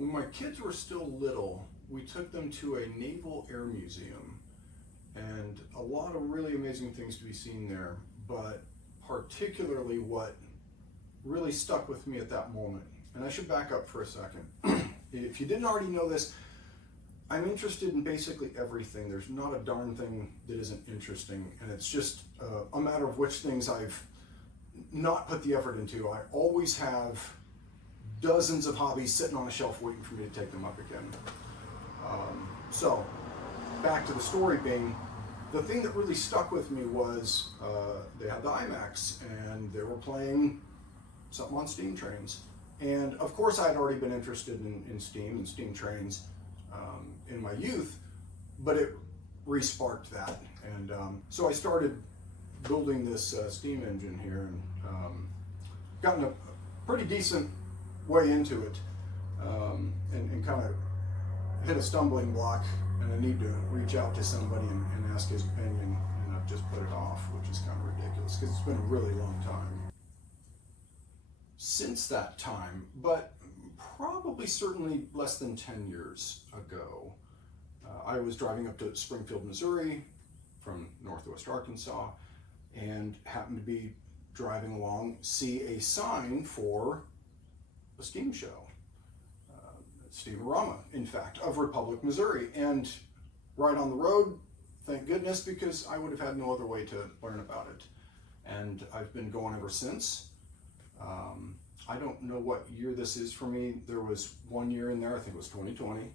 When my kids were still little, we took them to a Naval Air Museum, and a lot of really amazing things to be seen there, but particularly what really stuck with me at that moment. And I should back up for a second. If you didn't already know this, I'm interested in basically everything. There's not a darn thing that isn't interesting, and it's just a matter of which things I've not put the effort into. I always have dozens of hobbies sitting on a shelf waiting for me to take them up again. So, back to the story being, the thing that really stuck with me was they had the IMAX, and they were playing something on steam trains. And of course I'd already been interested in steam and steam trains in my youth, but it re-sparked that. And so I started building this steam engine here, and gotten a pretty decent way into it, and kind of hit a stumbling block, and I need to reach out to somebody and ask his opinion, and I've just put it off, which is kind of ridiculous because it's been a really long time since that time, but probably certainly less than 10 years ago. I was driving up to Springfield, Missouri from Northwest Arkansas, and happened to be driving along, see a sign for a steam show, Steam-O-Rama, in fact, of Republic, Missouri. And right on the road, thank goodness, because I would have had no other way to learn about it. And I've been going ever since. I don't know what year this is for me. There was one year in there, I think it was 2020,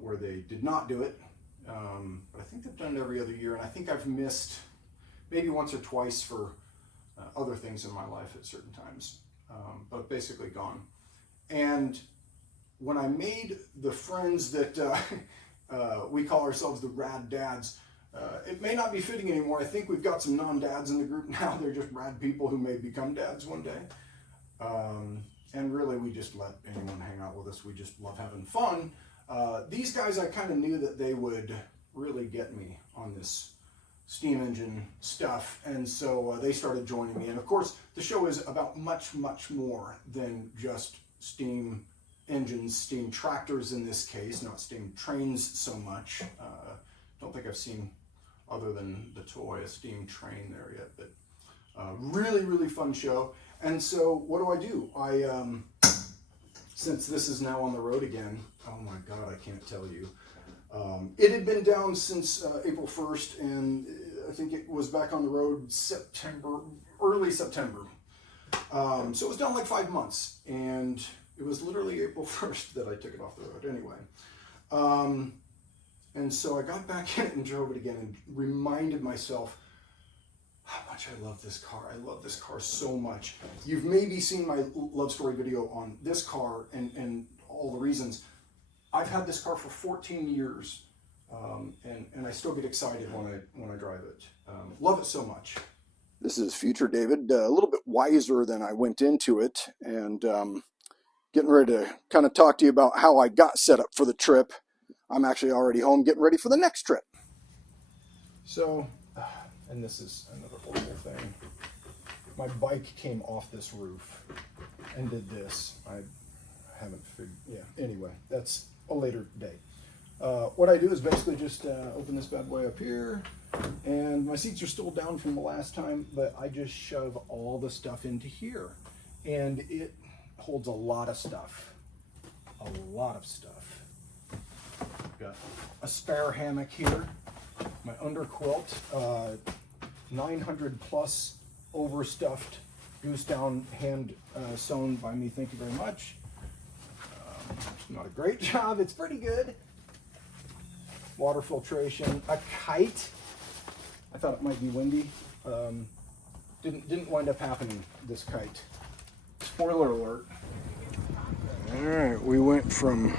where they did not do it. But I think they've done it every other year, and I think I've missed maybe once or twice for other things in my life at certain times, but basically gone. And when I made the friends that we call ourselves the Rad Dads, it may not be fitting anymore. I think we've got some non-dads in the group now. They're just rad people who may become dads one day. And really, we just let anyone hang out with us. We just love having fun. These guys, I kind of knew that they would really get me on this steam engine stuff, and so they started joining me. And of course, the show is about much, much more than just steam engines, steam tractors in this case, not steam trains so much. Don't think I've seen, other than the toy, a steam train there yet, but really, really fun show. And so what do? Since this is now on the road again, oh my God, I can't tell you. It had been down since April 1st, and I think it was back on the road early September. So it was down like 5 months, and it was literally April 1st that I took it off the road anyway. And so I got back in it and drove it again and reminded myself how much I love this car. I love this car so much. You've maybe seen my love story video on this car and all the reasons. I've had this car for 14 years, and I still get excited when I drive it. Love it so much. This is future David, a little bit wiser than I went into it, and getting ready to kind of talk to you about how I got set up for the trip. I'm actually already home getting ready for the next trip. So, and this is another horrible thing. My bike came off this roof and did this. I haven't figured, yeah, anyway, that's a later day. What I do is basically just open this bad boy up here, and my seats are still down from the last time, but I just shove all the stuff into here, and it holds a lot of stuff. Got a spare hammock here, my underquilt, 900 plus overstuffed goose down, hand sewn by me, thank you very much. Not a great job, it's pretty good. Water filtration, a kite. I thought it might be windy. Didn't wind up happening, this kite. Spoiler alert. All right, we went from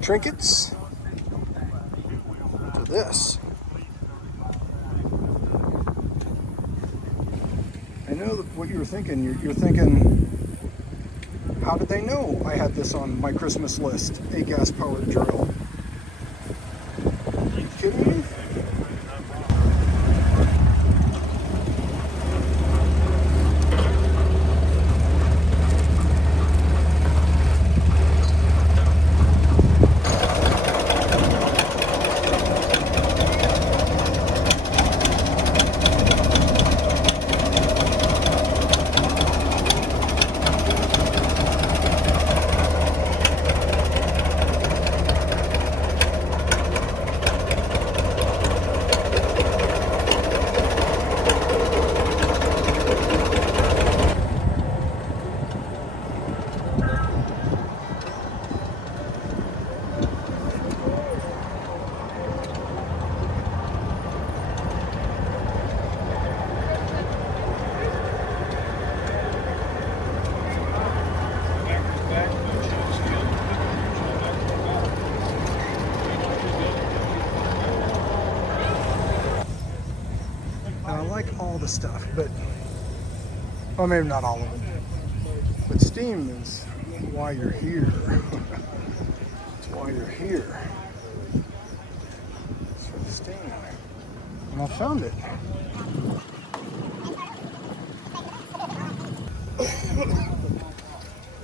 trinkets to this. I know what you were thinking. You're thinking, how did they know I had this on my Christmas list? A gas-powered drill. Are you kidding me? all the stuff, but, well, maybe not all of it. But steam is why you're here. It's why you're here. It's for the steam. And I found it.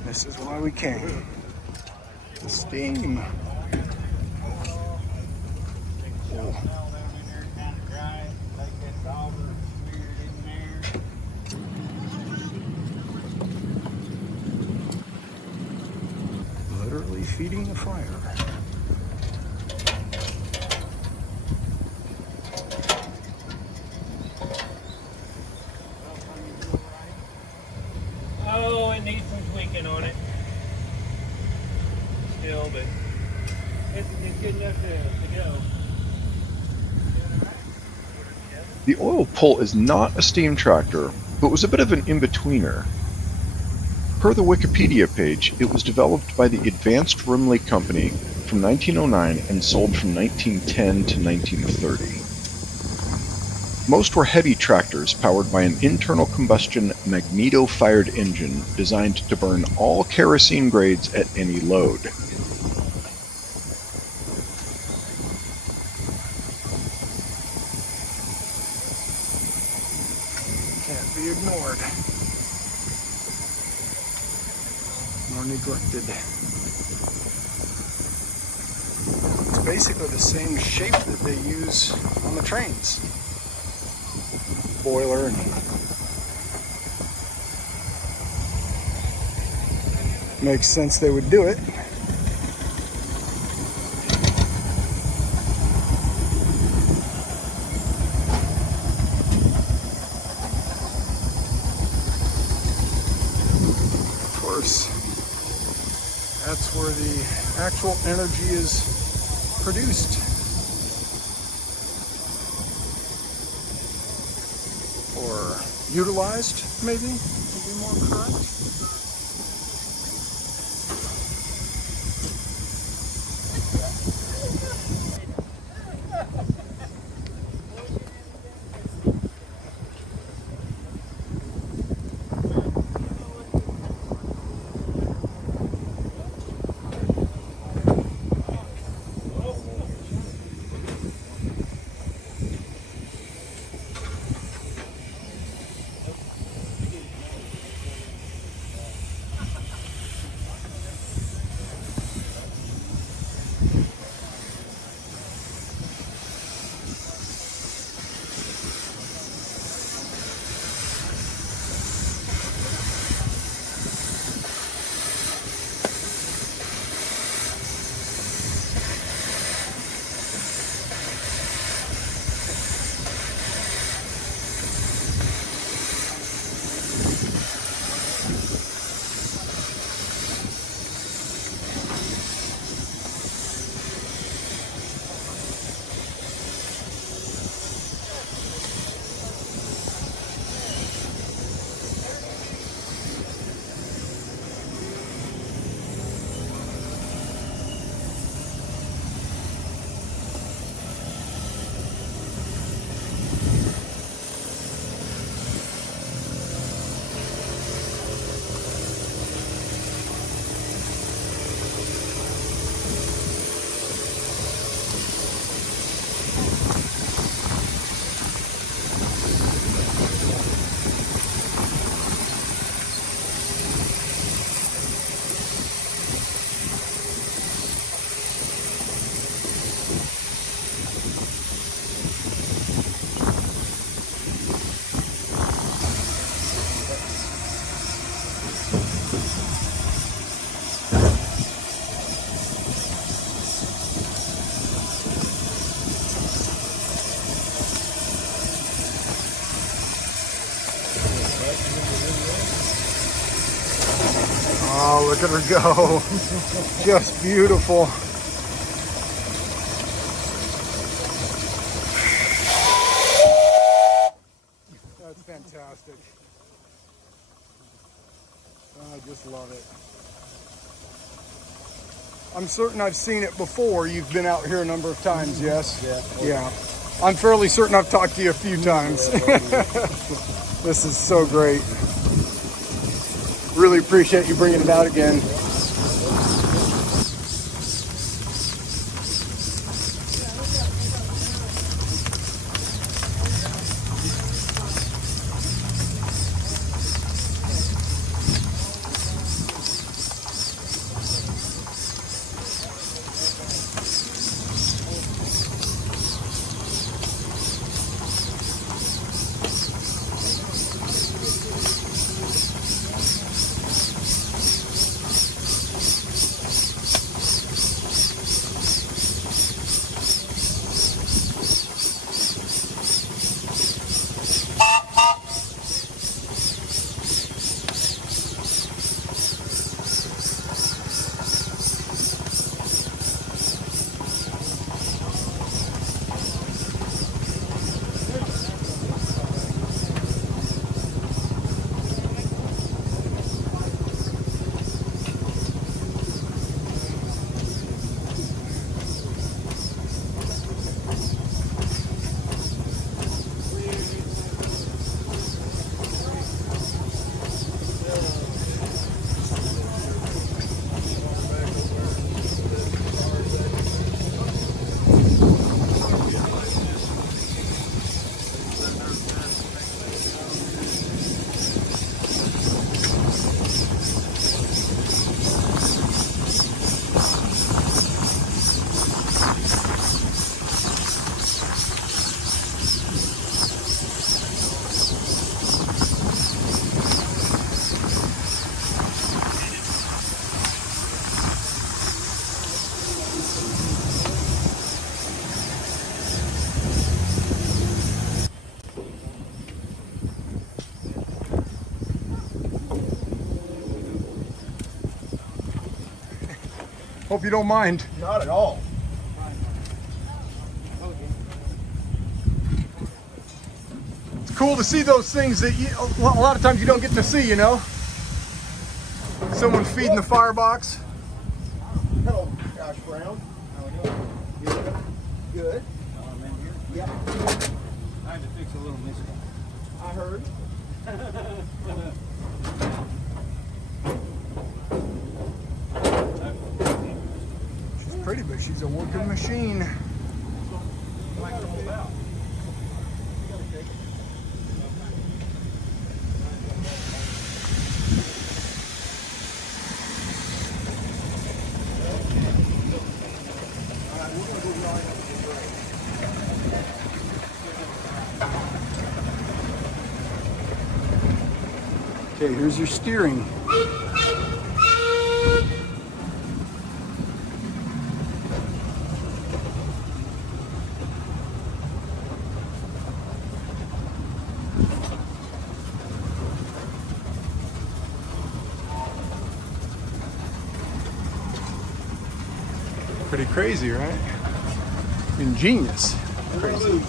This is why we came. The steam. Oh. Literally feeding the fire. Oh, it needs some tweaking on it. Still, but it's good enough to go. The oil pull is not a steam tractor, but was a bit of an in-betweener. Per the Wikipedia page, it was developed by the Advanced Rumely Company from 1909 and sold from 1910 to 1930. Most were heavy tractors powered by an internal combustion magneto-fired engine designed to burn all kerosene grades at any load. Can't be ignored nor neglected. It's basically the same shape that they use on the trains. Boiler and makes sense they would do it. Of course, that's where the actual energy is produced. Or utilized, maybe, to be more correct. Oh, look at her go. Just beautiful. That's fantastic. I just love it. I'm certain I've seen it before. You've been out here a number of times, yes? Yeah. Yeah. I'm fairly certain I've talked to you a few times. This is so great. Really appreciate you bringing it out again. Hope you don't mind. Not at all. It's cool to see those things that a lot of times you don't get to see, you know? Someone feeding the firebox. Hello, Josh Brown. How we doing? Good. Good. Yeah. I had to fix a little mishap. I heard. She's pretty, but she's a working machine. Okay, here's your steering. Pretty crazy, right? Ingenious. Crazy.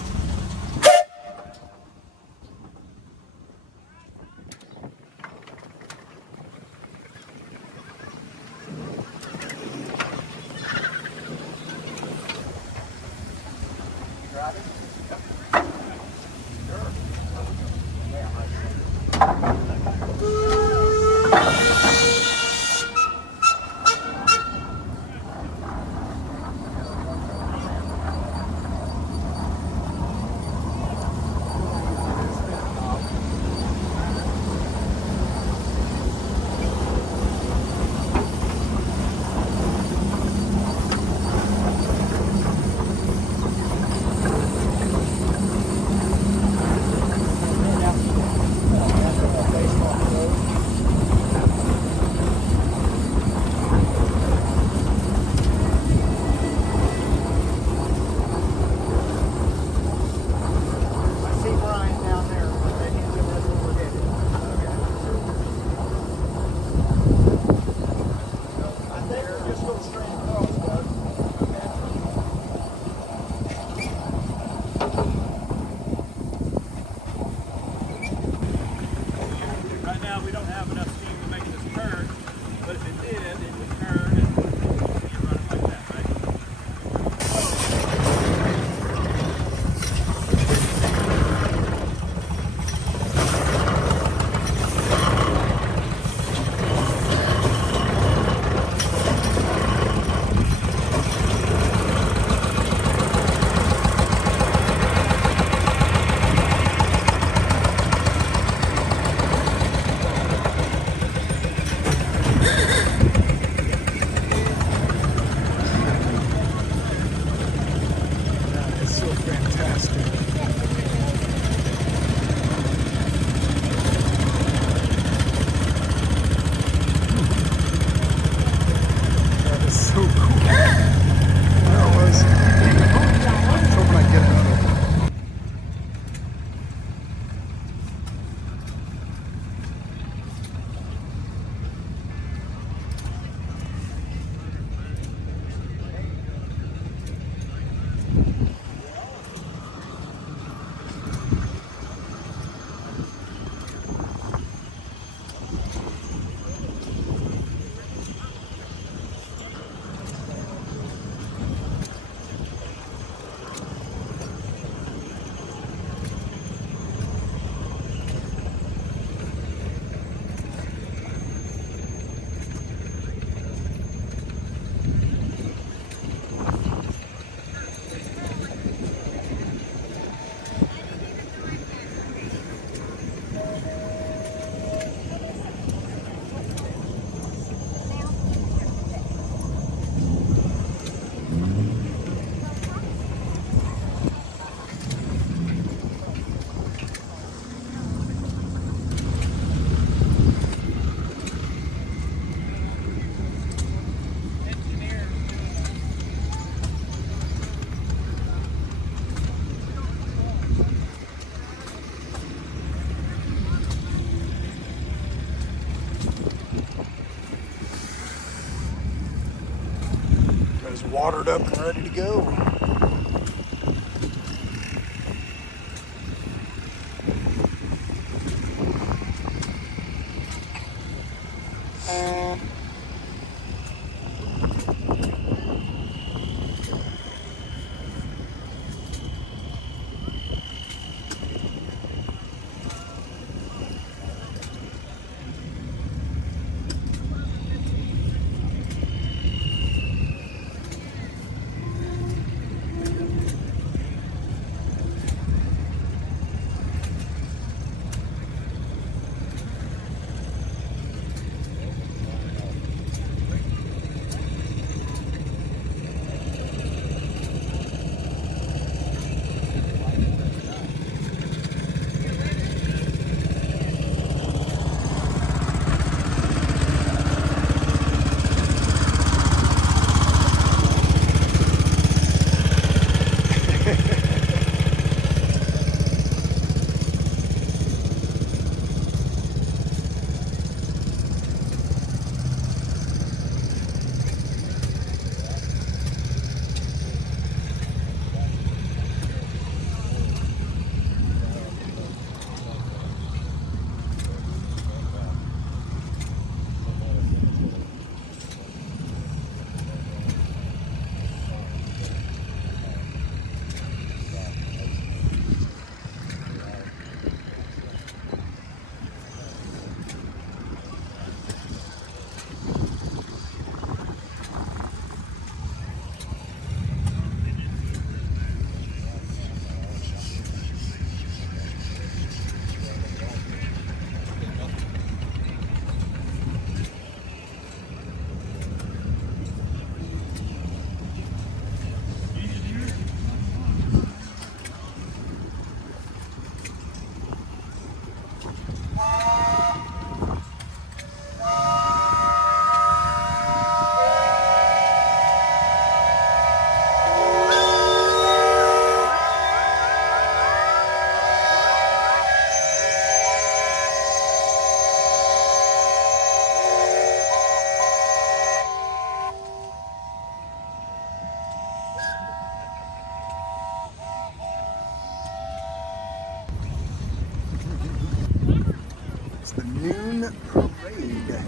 Right now we don't have enough steam to make this turn, but if it did, it would turn and you run it like that, right? It's watered up and ready to go. It's the noon parade.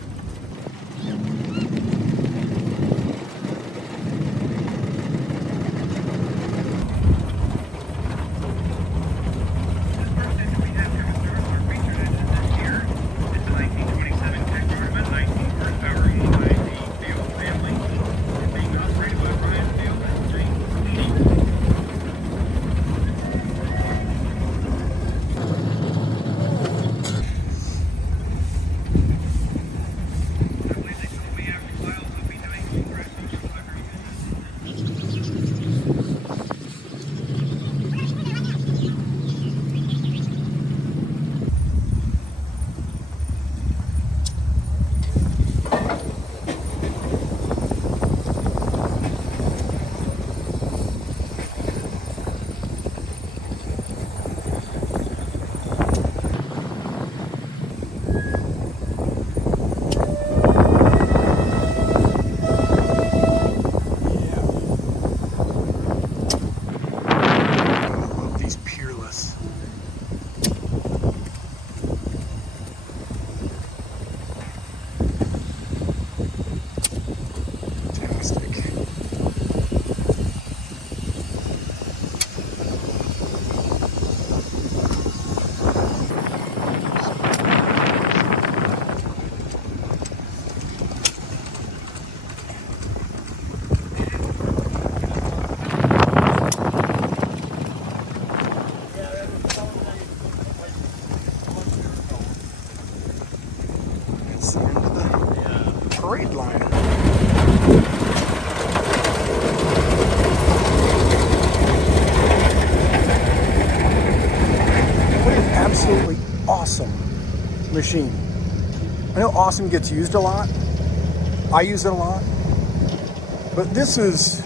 Parade line. What an absolutely awesome machine. I know awesome gets used a lot. I use it a lot. But this is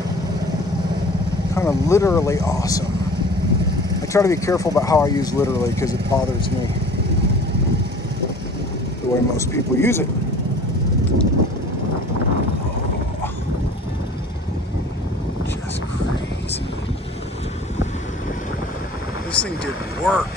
kind of literally awesome. I try to be careful about how I use literally because it bothers me the way most people use it. Just crazy. This thing did work.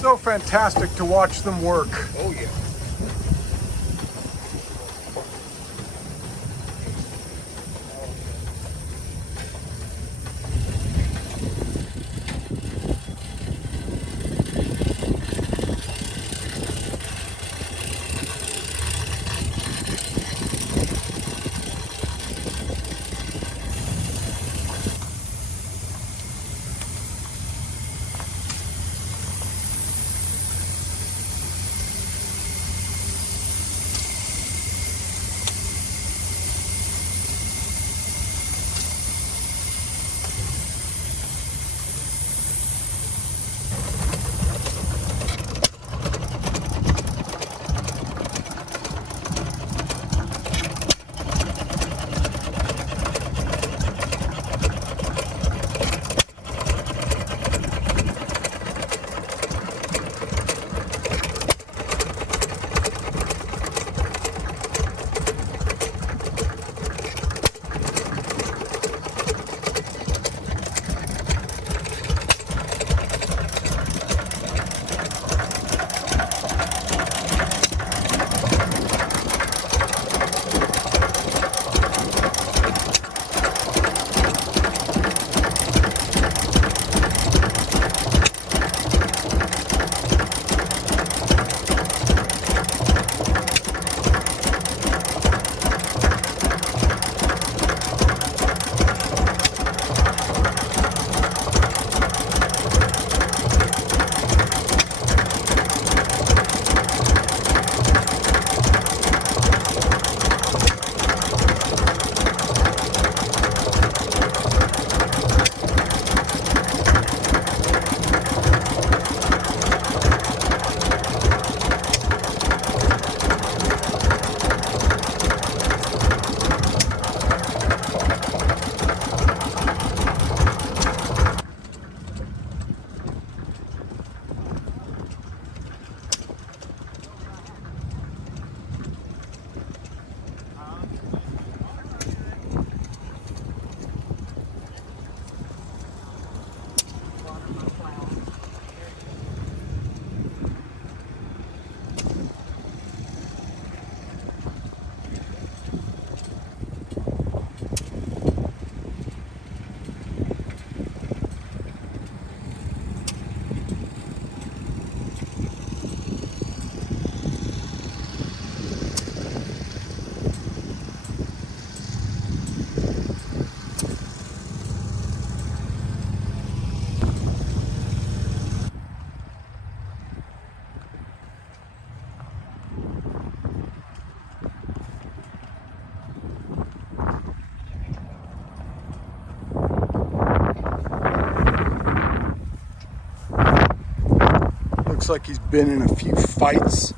So fantastic to watch them work. Oh yeah. Looks like he's been in a few fights.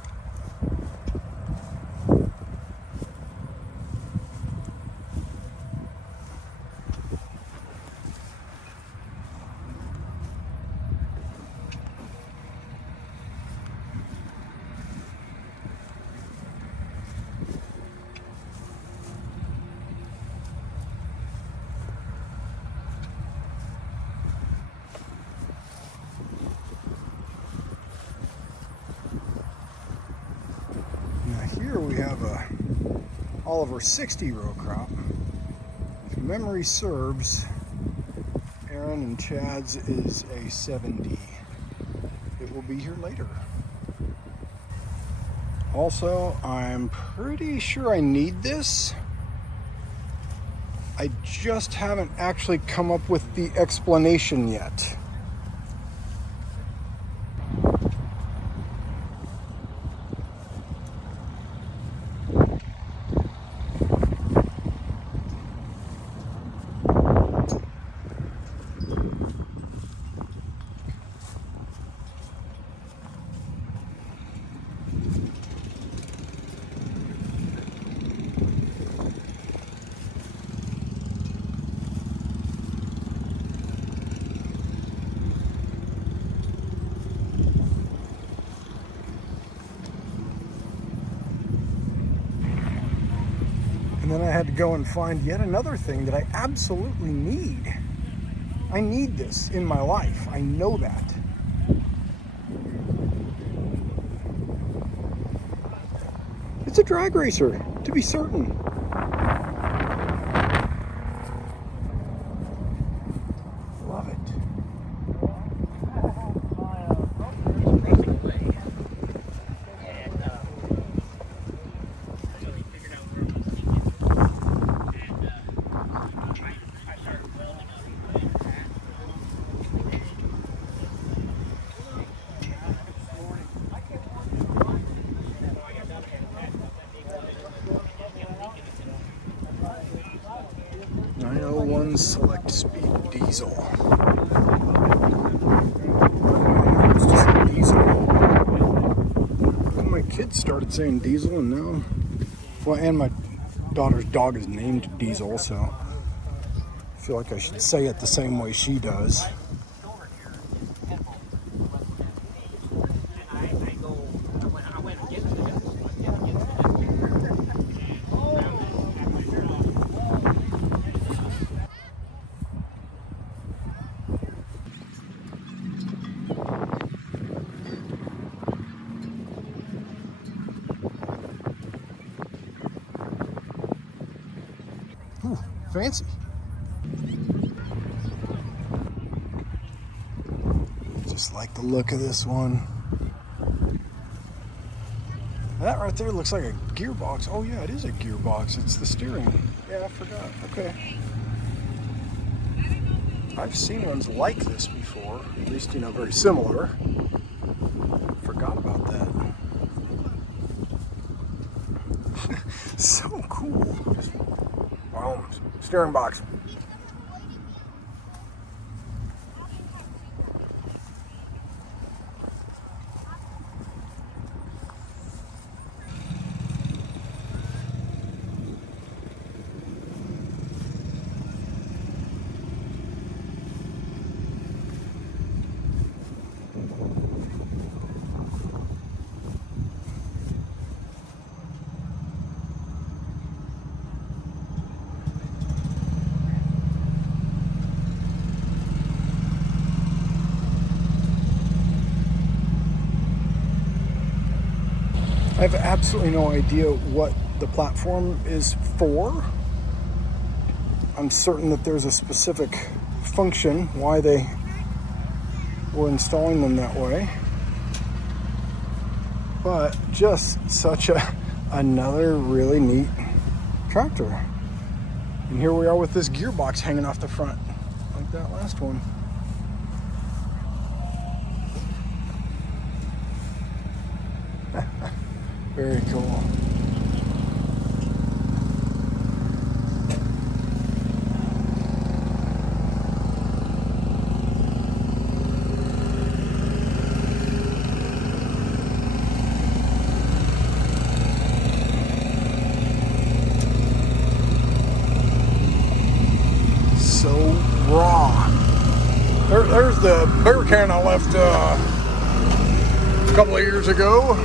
Here we have a Oliver 60 row crop. If memory serves, Aaron and Chad's is a 70. It will be here later. Also, I'm pretty sure I need this. I just haven't actually come up with the explanation yet. And then I had to go and find yet another thing that I absolutely need. I need this in my life. I know that. a drag racer, to be certain. Love it. Select speed diesel. It's just a diesel. My kids started saying diesel, and now, well, and my daughter's dog is named Diesel, so I feel like I should say it the same way she does. Ooh, fancy. Just like the look of this one. That right there looks like a gearbox. Oh yeah, it is a gearbox. It's the steering. Yeah, I forgot. Okay. I've seen ones like this before. At least, you know, very similar. Forgot about that. So cool. Just, boom. Steering box. I have absolutely no idea what the platform is for. I'm certain that there's a specific function why they were installing them that way. But just such another really neat tractor. And here we are with this gearbox hanging off the front, like that last one. Very cool. So raw. There's the bear can I left a couple of years ago.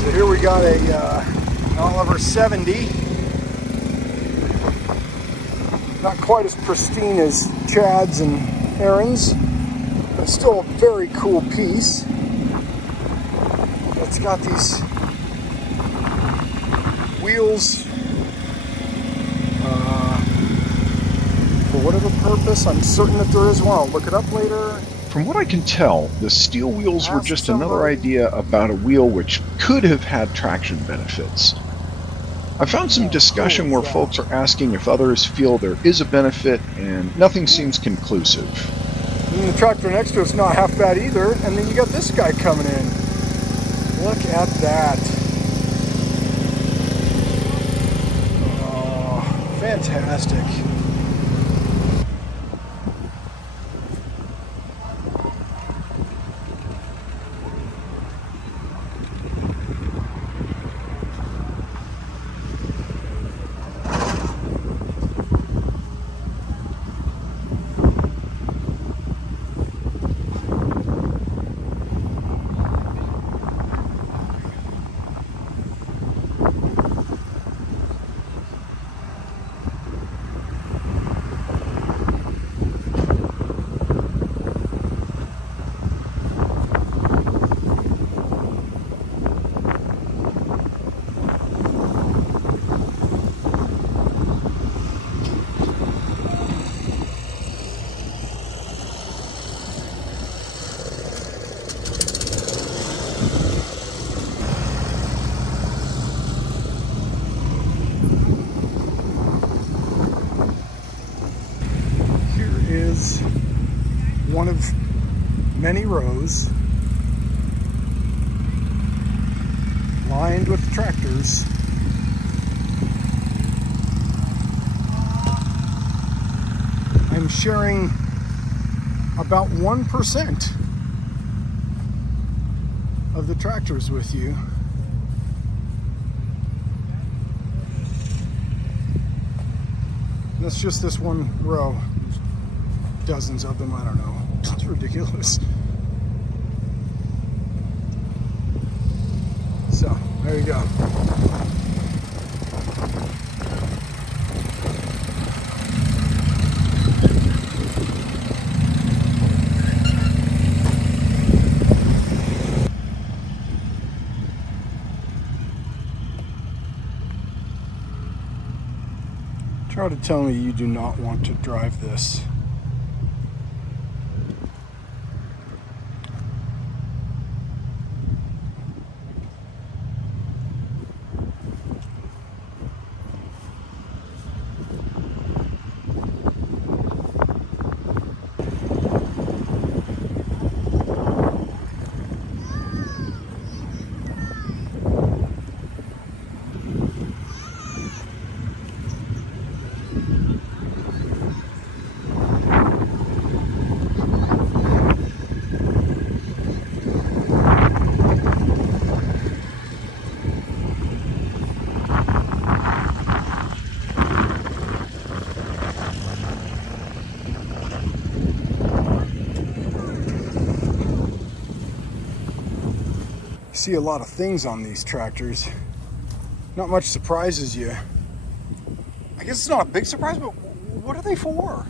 So here we got a Oliver 70. Not quite as pristine as Chad's and Aaron's, but still a very cool piece. It's got these wheels for whatever purpose. I'm certain that there is one. I'll look it up later. From what I can tell, the steel wheels were just another idea about a wheel which could have had traction benefits. I found some discussion where folks are asking if others feel there is a benefit, and nothing seems conclusive. And the tractor next to it's not half bad either, and then you got this guy coming in. Look at that. Oh, fantastic. one of many rows lined with tractors. I'm sharing about 1% of the tractors with you. And that's just this one row. There's dozens of them, I don't know. It's ridiculous. So, there you go. Try to tell me you do not want to drive this. See a lot of things on these tractors. Not much surprises you. I guess it's not a big surprise, but what are they for?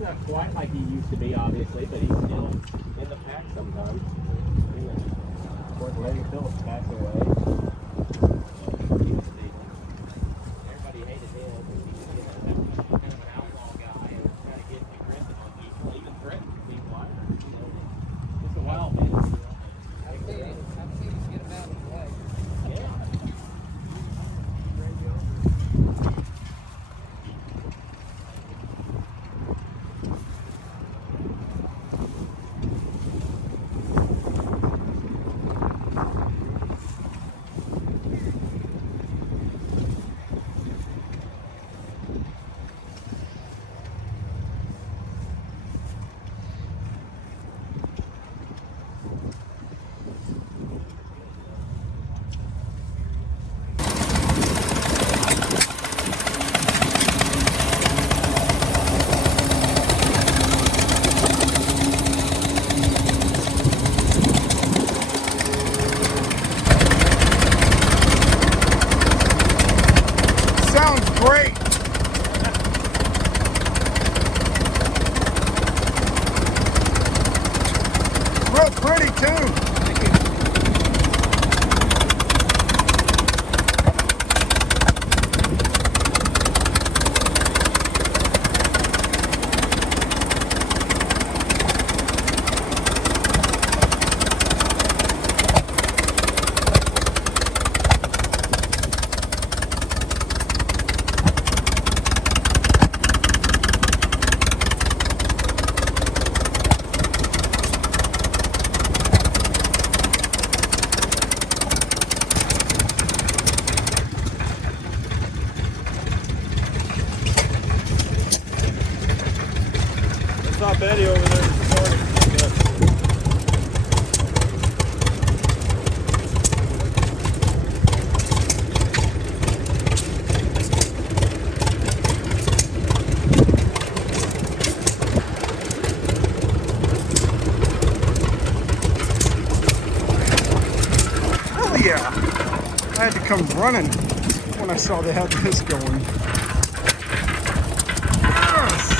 Not quite like he used to be, obviously, but he's still in the pack sometimes. Of course, Larry Phillips passed away. Everybody hated him. He was kind of an outlaw guy and was trying to get aggressive on people, even threatened people. Just a wild man. I've seen him get him out of the way. Yeah. yeah. I had to come running when I saw they had this going. Yes!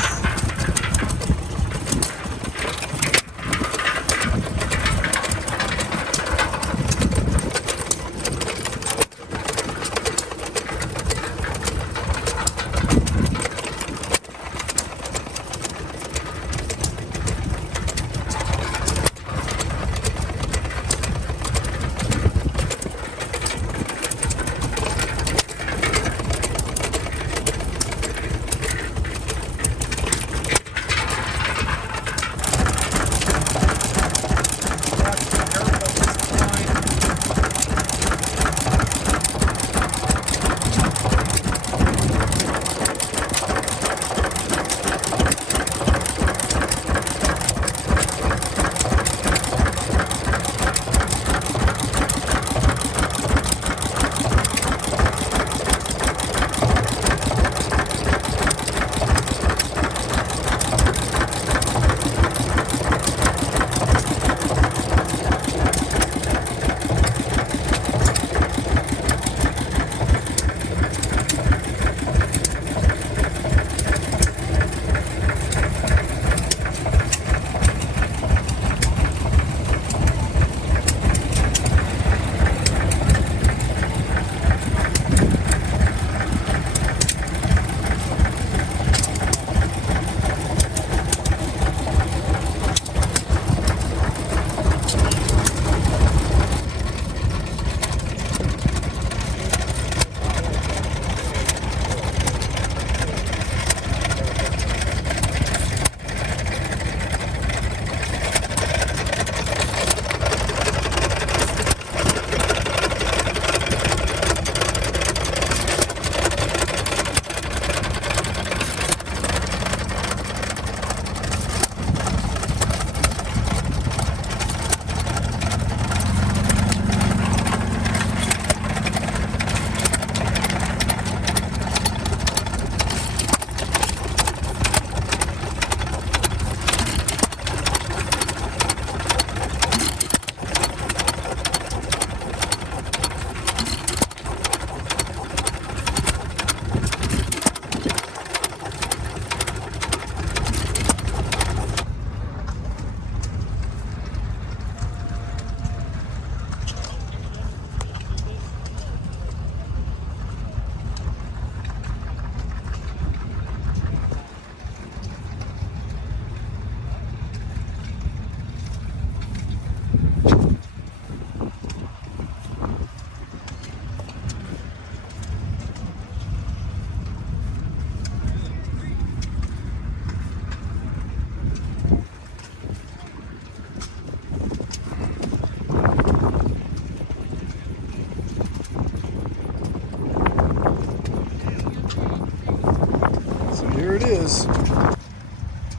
Here it is.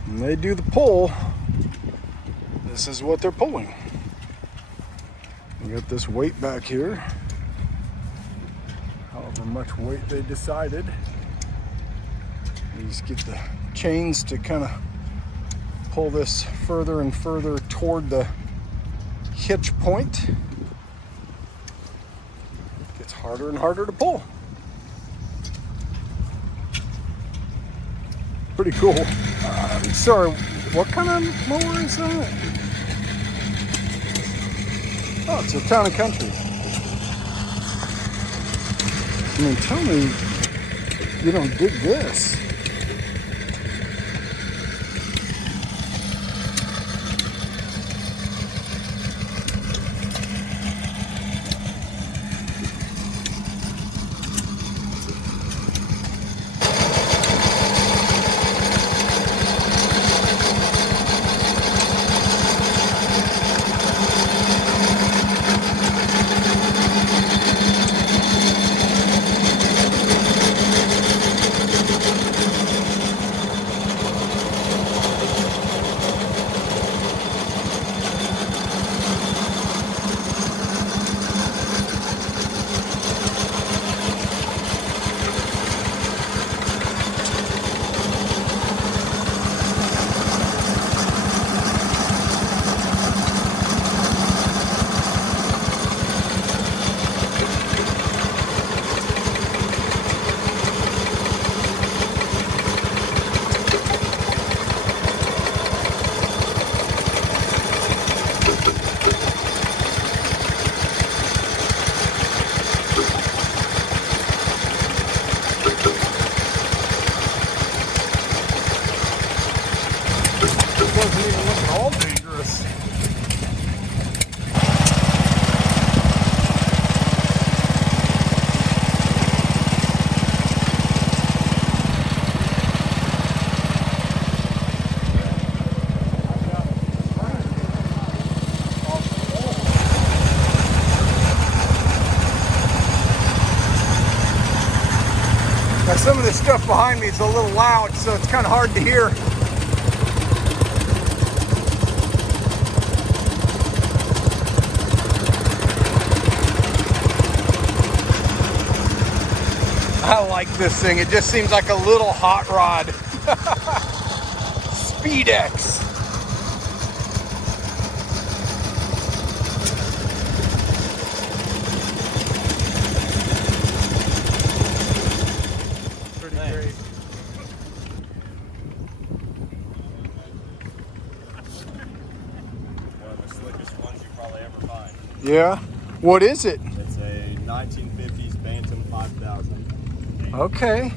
When they do the pull, this is what they're pulling. We got this weight back here. However much weight they decided. You just get the chains to kind of pull this further and further toward the hitch point. It gets harder and harder to pull. Pretty cool. Sorry, what kind of mower is that? Oh, it's a Town and Country. I mean, tell me you don't dig this. some of this stuff behind me is a little loud, so it's kind of hard to hear. I like this thing. It just seems like a little hot rod. Speedex. Pretty great. One of the slickest ones you probably ever find. Yeah. What is it? It's a 1950s Bantam 5000. Okay.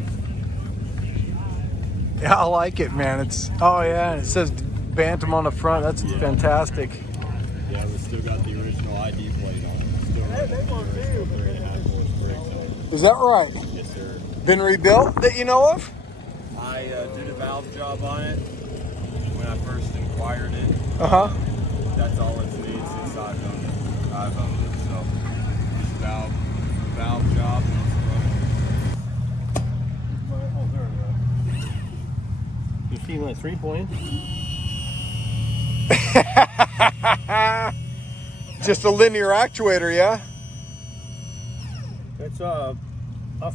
Yeah, I like it, man. It's, oh yeah, and it says Bantam on the front. That's fantastic. Yeah, we still got the original ID plate on it. Still running. Still 3.5 horse bricks. Is that right? Yes, sir. Been rebuilt that you know of? I did a valve job on it when I first inquired it. Uh-huh. That's all it needs since I've owned it. So, just valve job. And it's running. Oh, there we go. You see my 3-point? Just a linear actuator, yeah? It's off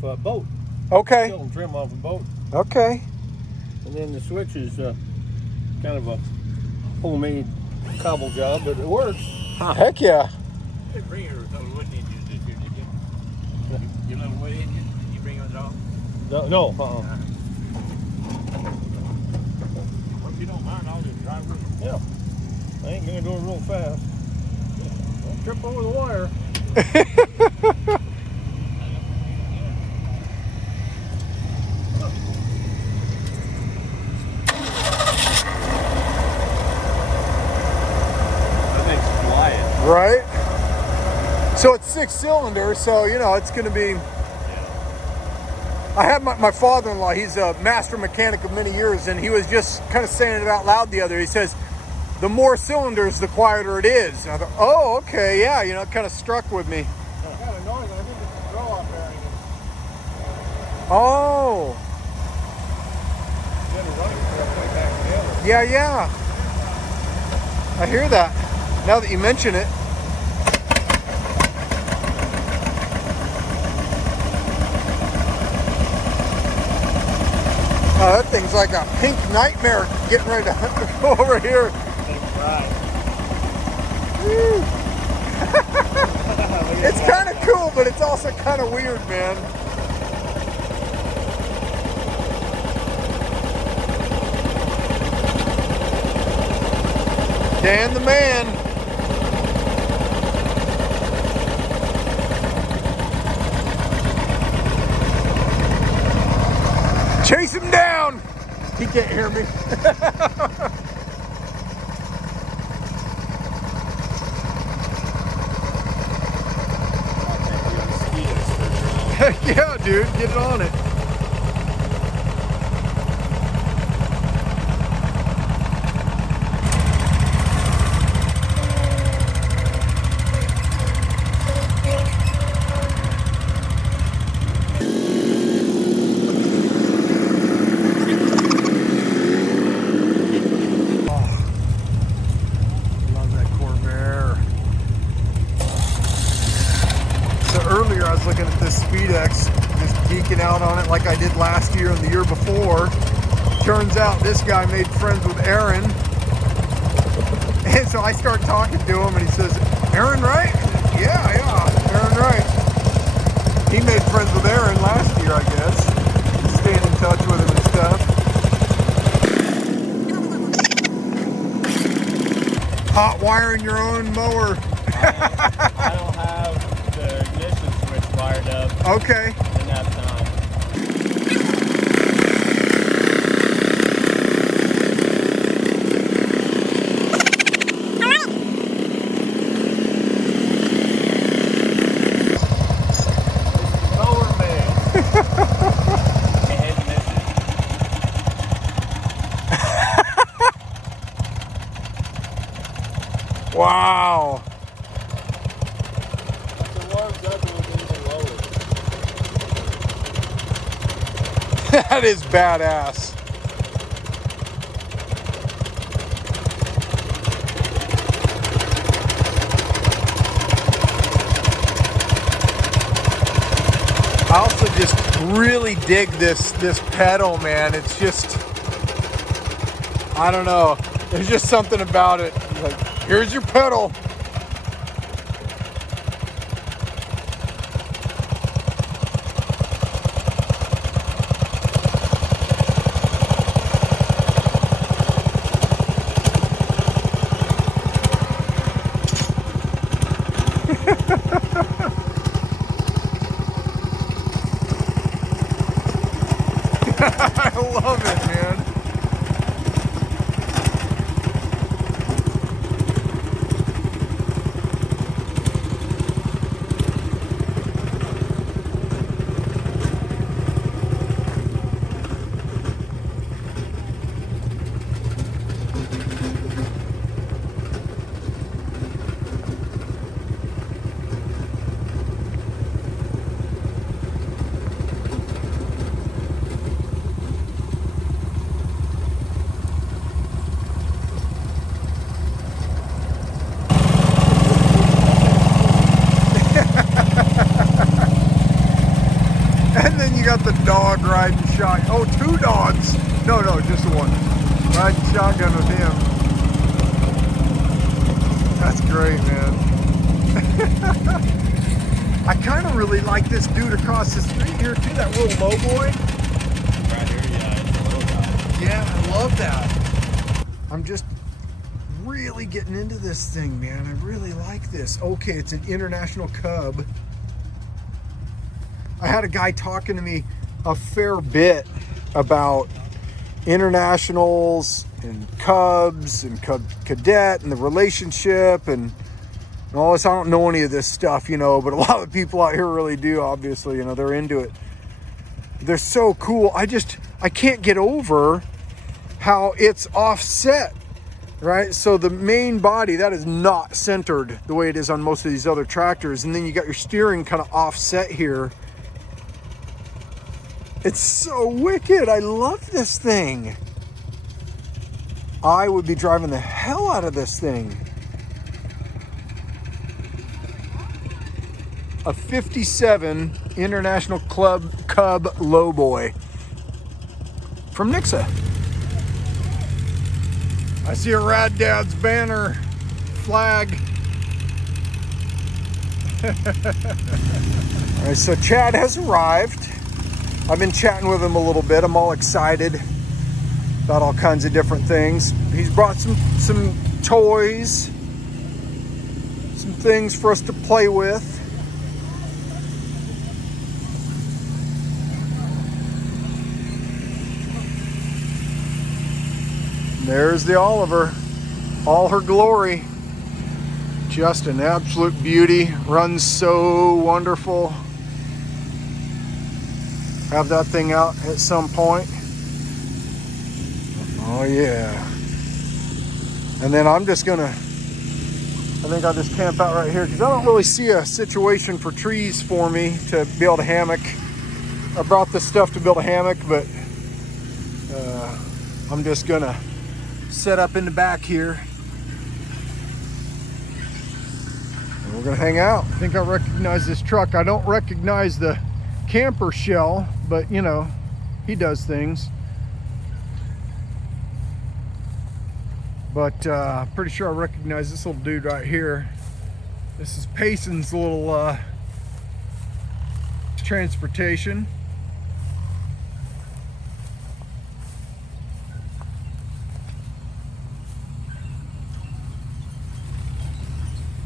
a boat. Okay. Still trim off a boat. Okay. And then the switch is kind of a homemade cobble job, but it works. Heck yeah. You bring your little wood engine this year, did you? Your little wood engine? Did you bring those off? No. Well, if you don't mind, I'll just drive with you. Yeah. I ain't gonna do it real fast. Don't trip over the wire. That thing's flying. Right? So it's 6 cylinders, so you know it's gonna be. I have my father-in-law, he's a master mechanic of many years, and he was just kind of saying it out loud the other day. He says, the more cylinders, the quieter it is. And I thought, oh, okay, yeah, you know, it kind of struck with me. Kind of noise. I think it's a throw-off bearing. Oh, Then the running stuff way back together. yeah. I hear that, now that you mention it. Oh, that thing's like a pink nightmare getting ready to go over here. Woo. It's kind of cool, but it's also kind of weird, man. Dan the man. Chase him down. He can't hear me. Heck yeah, dude. Get on it. Looking at this Speedex, just geeking out on it like I did last year and the year before. Turns out this guy made friends with Aaron, and so I start talking to him and he says, Aaron Wright? Yeah, Aaron Wright. He made friends with Aaron last year, I guess. Staying in touch with him and stuff. Hot wiring your own mower. I don't have the ignition switch wired up. Okay. Didn't have time. Mower man. Wow. That is badass. I also just really dig this pedal, man. It's just, I don't know. There's just something about it. Like, here's your pedal. I love it, man. And then you got the dog riding shot. Oh, 2 dogs. No, just one. Riding shotgun with him. That's great, man. I kind of really like this dude across the street here too, that little low boy. Right here, yeah, it's a little guy. Yeah, I love that. I'm just really getting into this thing, man. I really like this. Okay, it's an international cub. I had a guy talking to me a fair bit about internationals and cubs and cub cadet and the relationship and all this. I don't know any of this stuff, you know, but a lot of the people out here really do, obviously, you know, they're into it. They're so cool. I can't get over how it's offset, right? So the main body, that is not centered the way it is on most of these other tractors. And then you got your steering kind of offset here. It's so wicked. I love this thing. I would be driving the hell out of this thing. A 57 International Club Cub Lowboy from Nixa. I see a Rad Dad's banner flag. All right, so Chad has arrived. I've been chatting with him a little bit. I'm all excited about all kinds of different things. He's brought some toys, some things for us to play with. There's the Oliver, all her glory. Just an absolute beauty, runs so wonderful. Have that thing out at some point. Oh yeah. And then I'm just gonna, I think I'll just camp out right here because I don't really see a situation for trees for me to build a hammock. I brought this stuff to build a hammock, but I'm just gonna set up in the back here. And we're gonna hang out. I think I recognize this truck. I don't recognize the camper shell, but you know, he does things. But pretty sure I recognize this little dude right here. This is Payson's little transportation.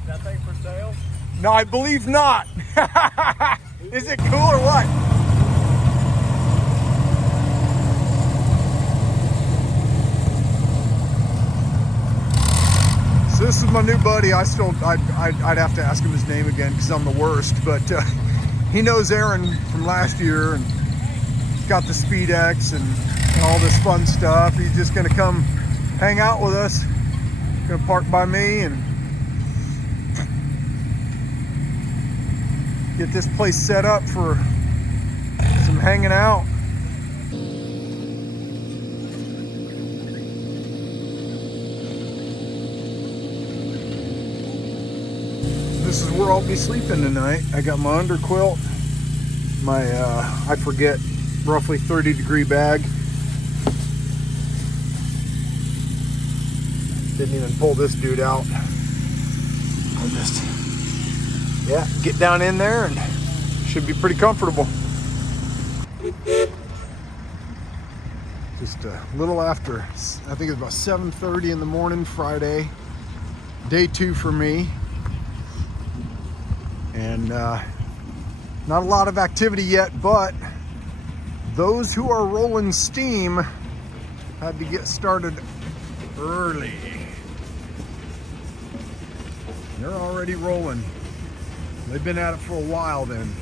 That thing for sale? No, I believe not. Is it cool or what? So this is my new buddy. I'd have to ask him his name again because I'm the worst, but he knows Aaron from last year and got the Speedex and all this fun stuff. He's just gonna come hang out with us. Gonna park by me and get this place set up for some hanging out. This is where I'll be sleeping tonight. I got my underquilt, my, I forget, roughly 30-degree bag. Didn't even pull this dude out. I'll just, yeah, get down in there and should be pretty comfortable. Just a little after, I think it's about 7:30 in the morning, Friday. Day 2 for me. And not a lot of activity yet, but those who are rolling Steam had to get started early. They're already rolling. They've been at it for a while then.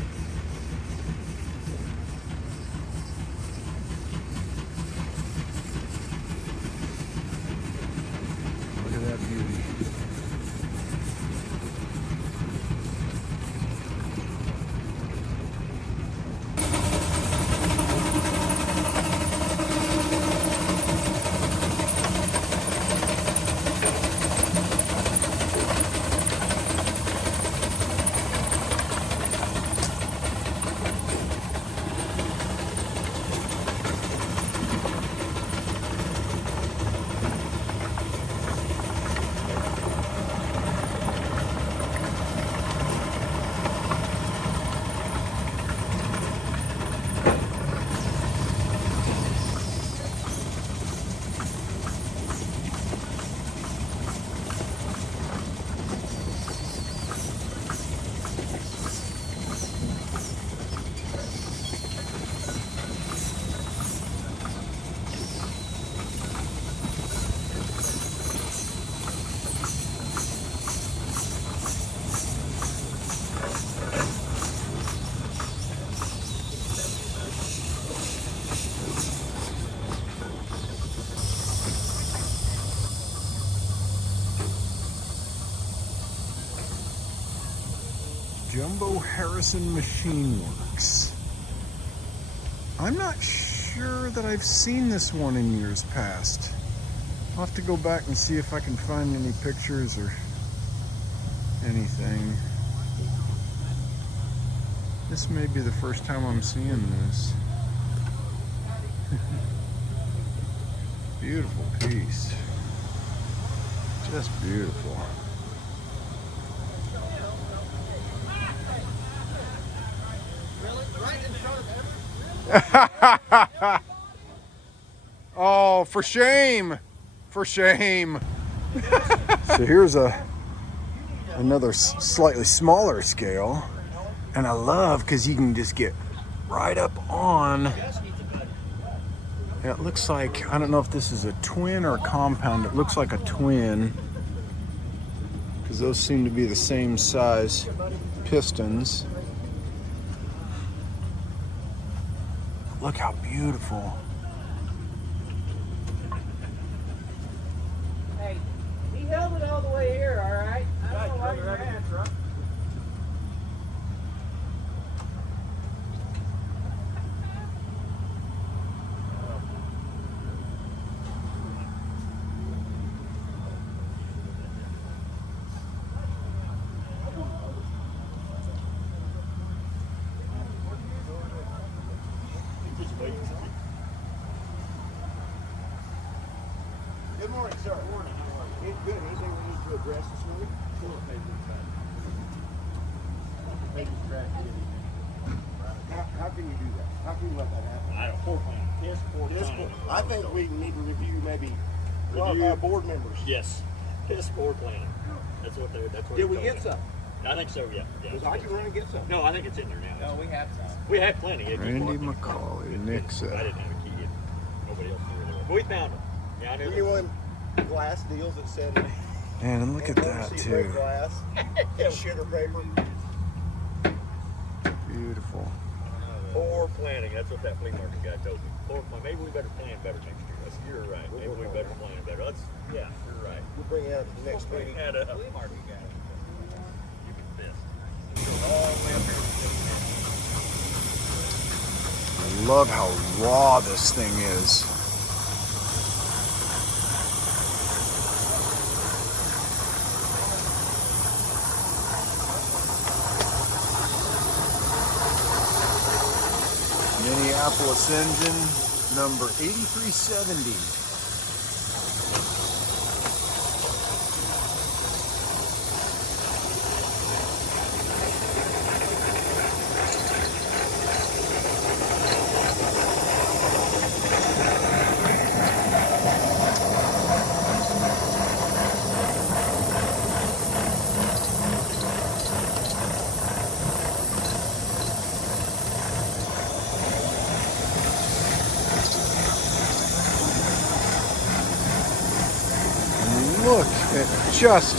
Look at that beauty. Jumbo Harrison Machine Works. I'm not sure that I've seen this one in years past. I'll have to go back and see if I can find any pictures or anything. This may be the first time I'm seeing this. Beautiful piece. Just beautiful. Oh, for shame. For shame. So here's another slightly smaller scale. And I love because you can just get right up on. It looks like, I don't know if this is a twin or a compound. It looks like a twin, because those seem to be the same size pistons. Look how beautiful. Hey, he held it all the way here, all right? I don't know why you're mad, right? Good morning, sir. Good morning. Good. Anything we need to address this morning? How can you do that? How can you let that happen? I don't know. I think we need to review maybe Review. board members. Yes. Piss poor planning. That's what they're. That's what. Did we they're get talking some? about. I think so. Yeah. Because I can run and get some. No, I think it's in there now. No, we have some. We have plenty. It just Randy wasn't- McCauley, I Nixa. didn't have a key yet. Nobody else knew where they were. But we found them. Yeah, I knew. Anyone glass deals that said Man, and look at that too. glass, shitter paper. Beautiful. Poor planning. That's what that flea market guy told me. Poor plan. Maybe we better plan better next year. You're right. Maybe we better plan better. Let's. Yeah, you're right. We'll bring it out at the next meeting. Had a flea market guy. You can fist. All the way up here. I love how raw this thing is. Minneapolis engine, number 8370. Look at just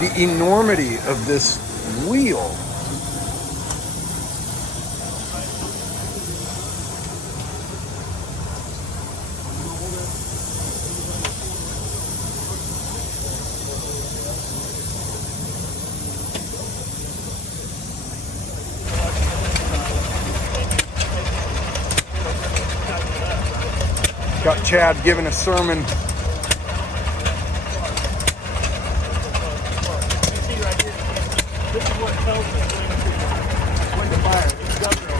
the enormity of this wheel. Got Chad giving a sermon. This is what tells us when to fire. It's governor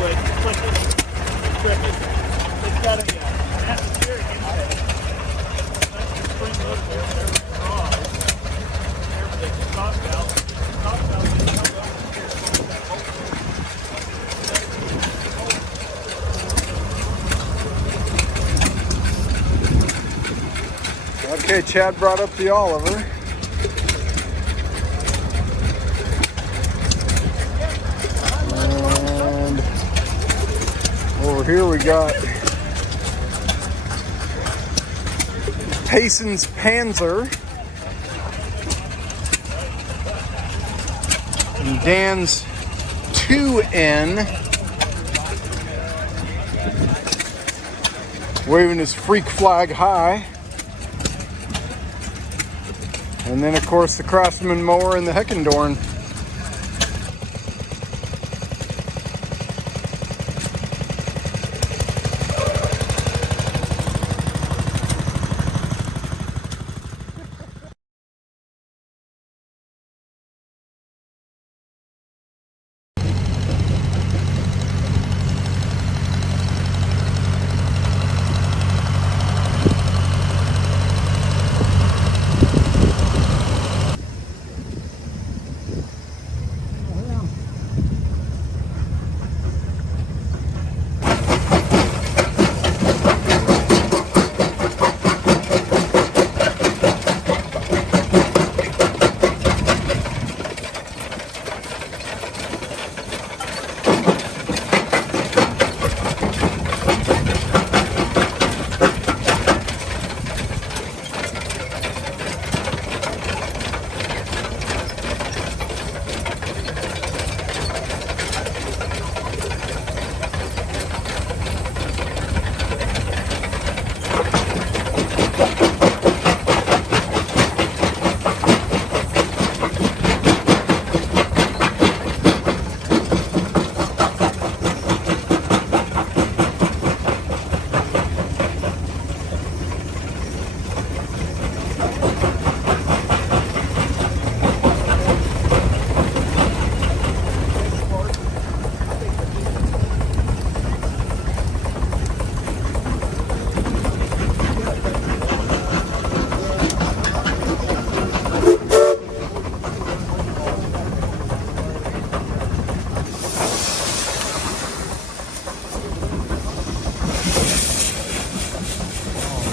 would put this cricket. It's got an atmospheric intake. That's the spring motor there. Everything's wrong. Everything's top valve. Top valve just comes over here. That whole Okay, Chad brought up the Oliver. And over here we got Payson's Panzer. And Dan's 2N. Waving his freak flag high. And then, of course, the Craftsman mower and the Heckendorn.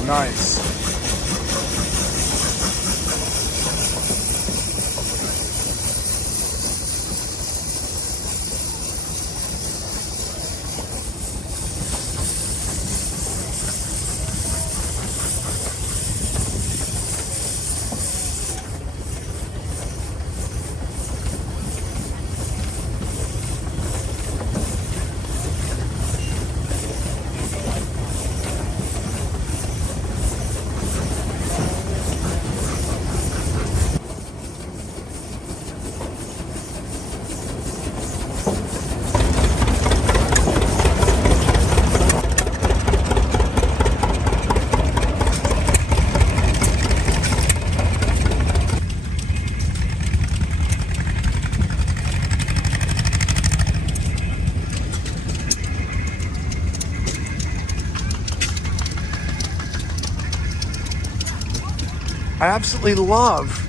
Nice. I absolutely love.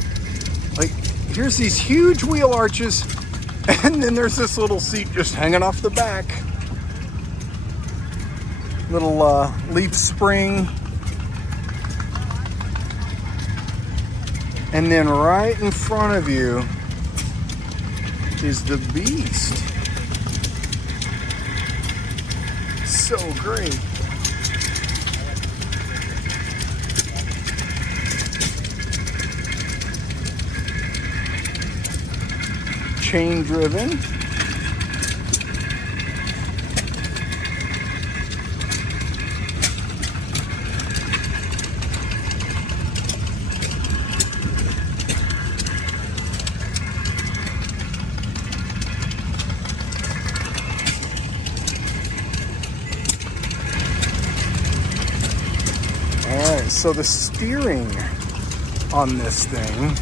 Like, here's these huge wheel arches, and then there's this little seat just hanging off the back. Little leaf spring. And then right in front of you is the beast. So great. Chain driven. Alright, so the steering on this thing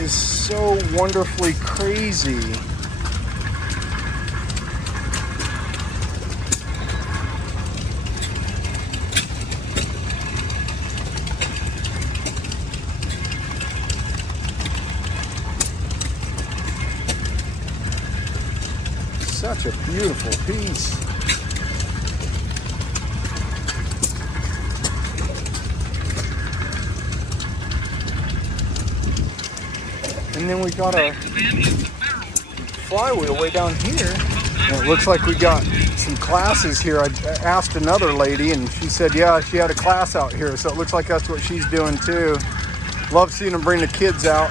is so wonderfully crazy. Such a beautiful piece. And then we got our flywheel way down here. And it looks like we got some classes here. I asked another lady and she said, yeah, she had a class out here. So it looks like that's what she's doing too. Love seeing them bring the kids out.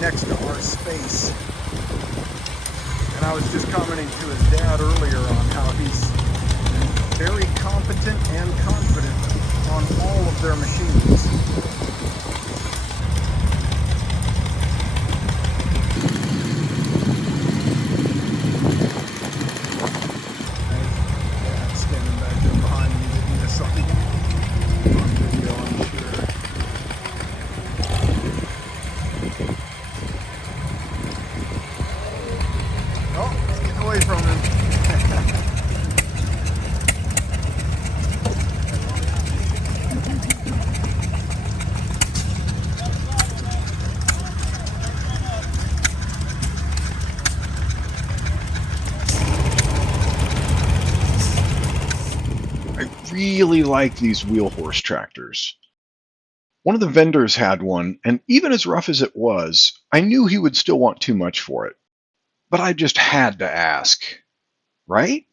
Next to our space, and I was just commenting to his dad earlier on how he's very competent and confident on all of their machines. Dad standing back there behind me getting us on video, I'm sure. Oh, let's get away from him. I really like these wheel horse tractors. One of the vendors had one, and even as rough as it was, I knew he would still want too much for it. But I just had to ask, right?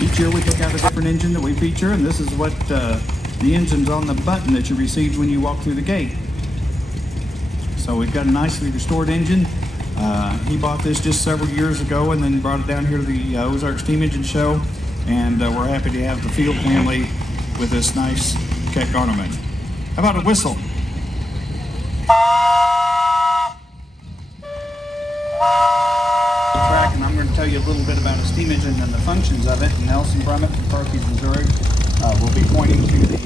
Each year we pick out a different engine that we feature, and this is what the engine's on the button that you received when you walked through the gate. So we've got a nicely restored engine. He bought this just several years ago and then brought it down here to the Ozark Steam Engine Show, and we're happy to have the Field family with this nice Keck ornament. How about a whistle? track, and I'm going to tell you a little bit about a steam engine and the functions of it. And Nelson Brummett from Carthage, Missouri will be pointing to the...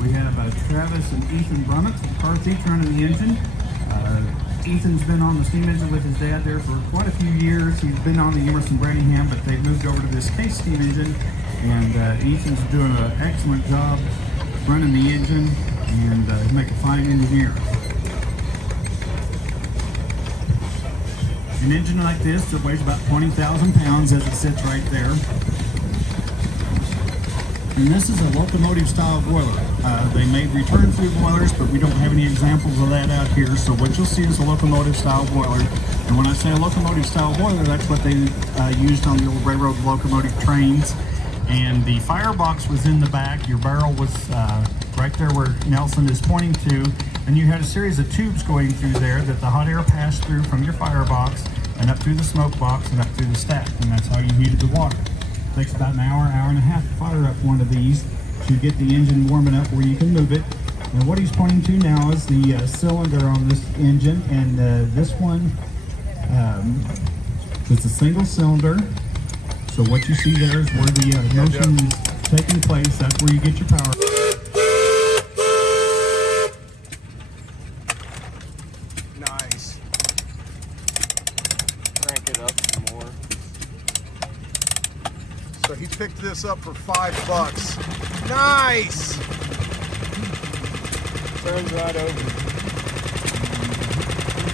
We have Travis and Ethan Brummett from Carthage running the engine. Ethan's been on the steam engine with his dad there for quite a few years. He's been on the Emerson Branningham, but they've moved over to this Case steam engine, and Ethan's doing an excellent job running the engine, and he's making a fine engineer. An engine like this that weighs about 20,000 pounds as it sits right there. And this is a locomotive style boiler. They made return flue boilers, but we don't have any examples of that out here. So what you'll see is a locomotive style boiler. And when I say a locomotive style boiler, that's what they used on the old railroad locomotive trains. And the firebox was in the back. Your barrel was right there where Nelson is pointing to. And you had a series of tubes going through there that the hot air passed through from your firebox and up through the smoke box and up through the stack. And that's how you heated the water. It takes about an hour, hour and a half to fire up one of these to get the engine warm enough where you can move it. And what he's pointing to now is the cylinder on this engine, and this one is a single cylinder. So what you see there is where the motion is taking place. That's where you get your power. Nice. Crank it up some more. So he picked this up for $5. Nice. Turns right over.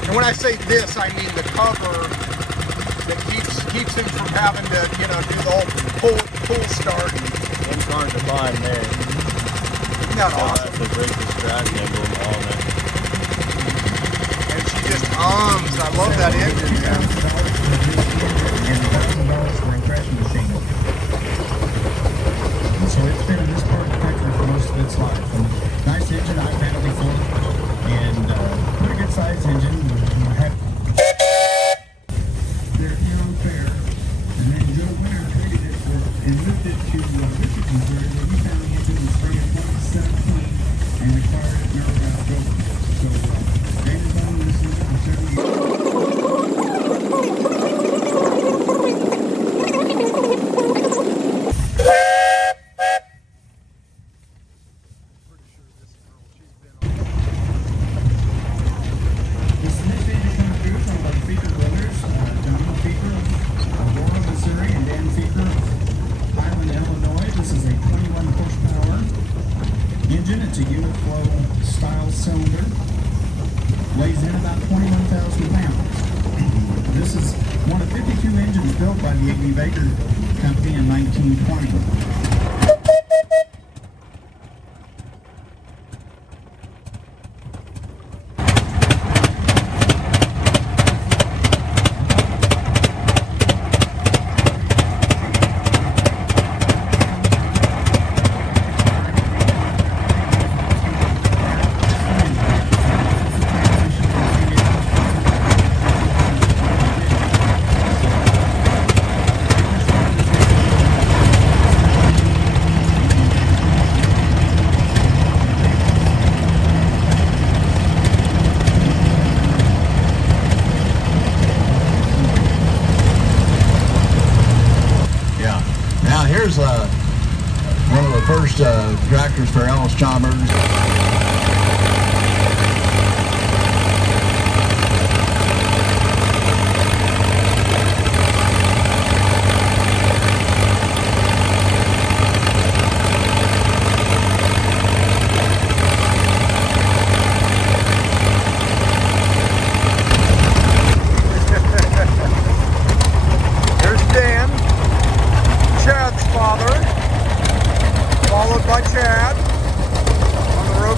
And when I say this, I mean the cover that keeps him from having to, do the whole pull start. It's hard to find there. Isn't that awesome? That's a great distraction emblem on it. And she just ums. I love that engine, man. And $1,000 for a threshing machine. And so it's been in this part of the country for most of its life. And nice engine, I've had it before, and pretty good sized engine. They're here on fair, and then Joe Winter traded it for and moved it to Richards, Missouri, where he found the engine in the spring of 2017 and acquired it in early October. So David's owned this engine for 7 years. This next engine coming through from the Feaker brothers, John Feaker of Aurora, Missouri, and Dan Feaker of Highland, Illinois. This is a 21 horsepower engine. It's a unit flow style cylinder. Weighs in about 21,000 pounds. This is one of 52 engines built by the A.B. Baker Company in 1920. Now here's one of the first tractors for Ellis Chalmers. Here's Dan, Chad's father, followed by Chad on the road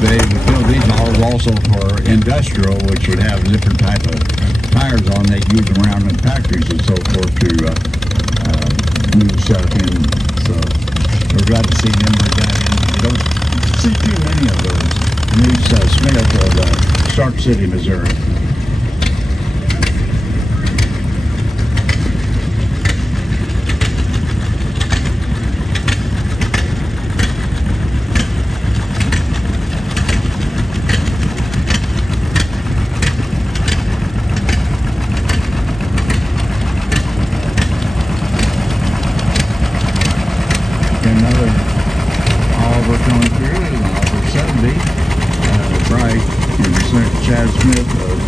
They would build these models also for industrial, which would have a different type of tires on. They use them around in factories and so forth to move stuff in. So we're glad to see them bring that in. You don't see too many of those. News Smith of Stark City, Missouri. Another Oliver coming through, and Oliver 70, Bright, and Chad Smith of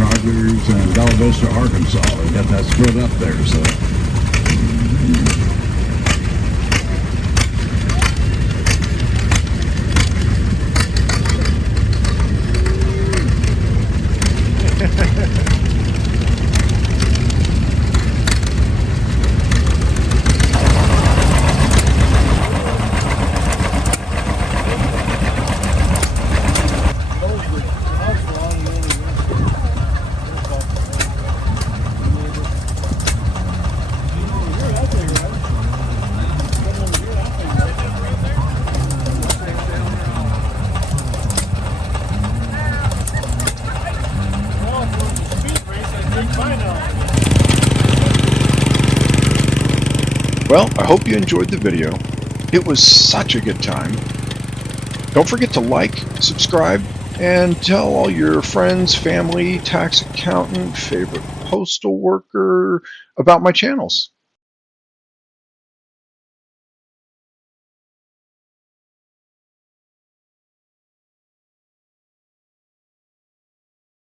Rogers and Bella Vista, Arkansas. They got that split up there, so. Well, I hope you enjoyed the video. It was such a good time. Don't forget to like, subscribe, and tell all your friends, family, tax accountant, favorite postal worker about my channels.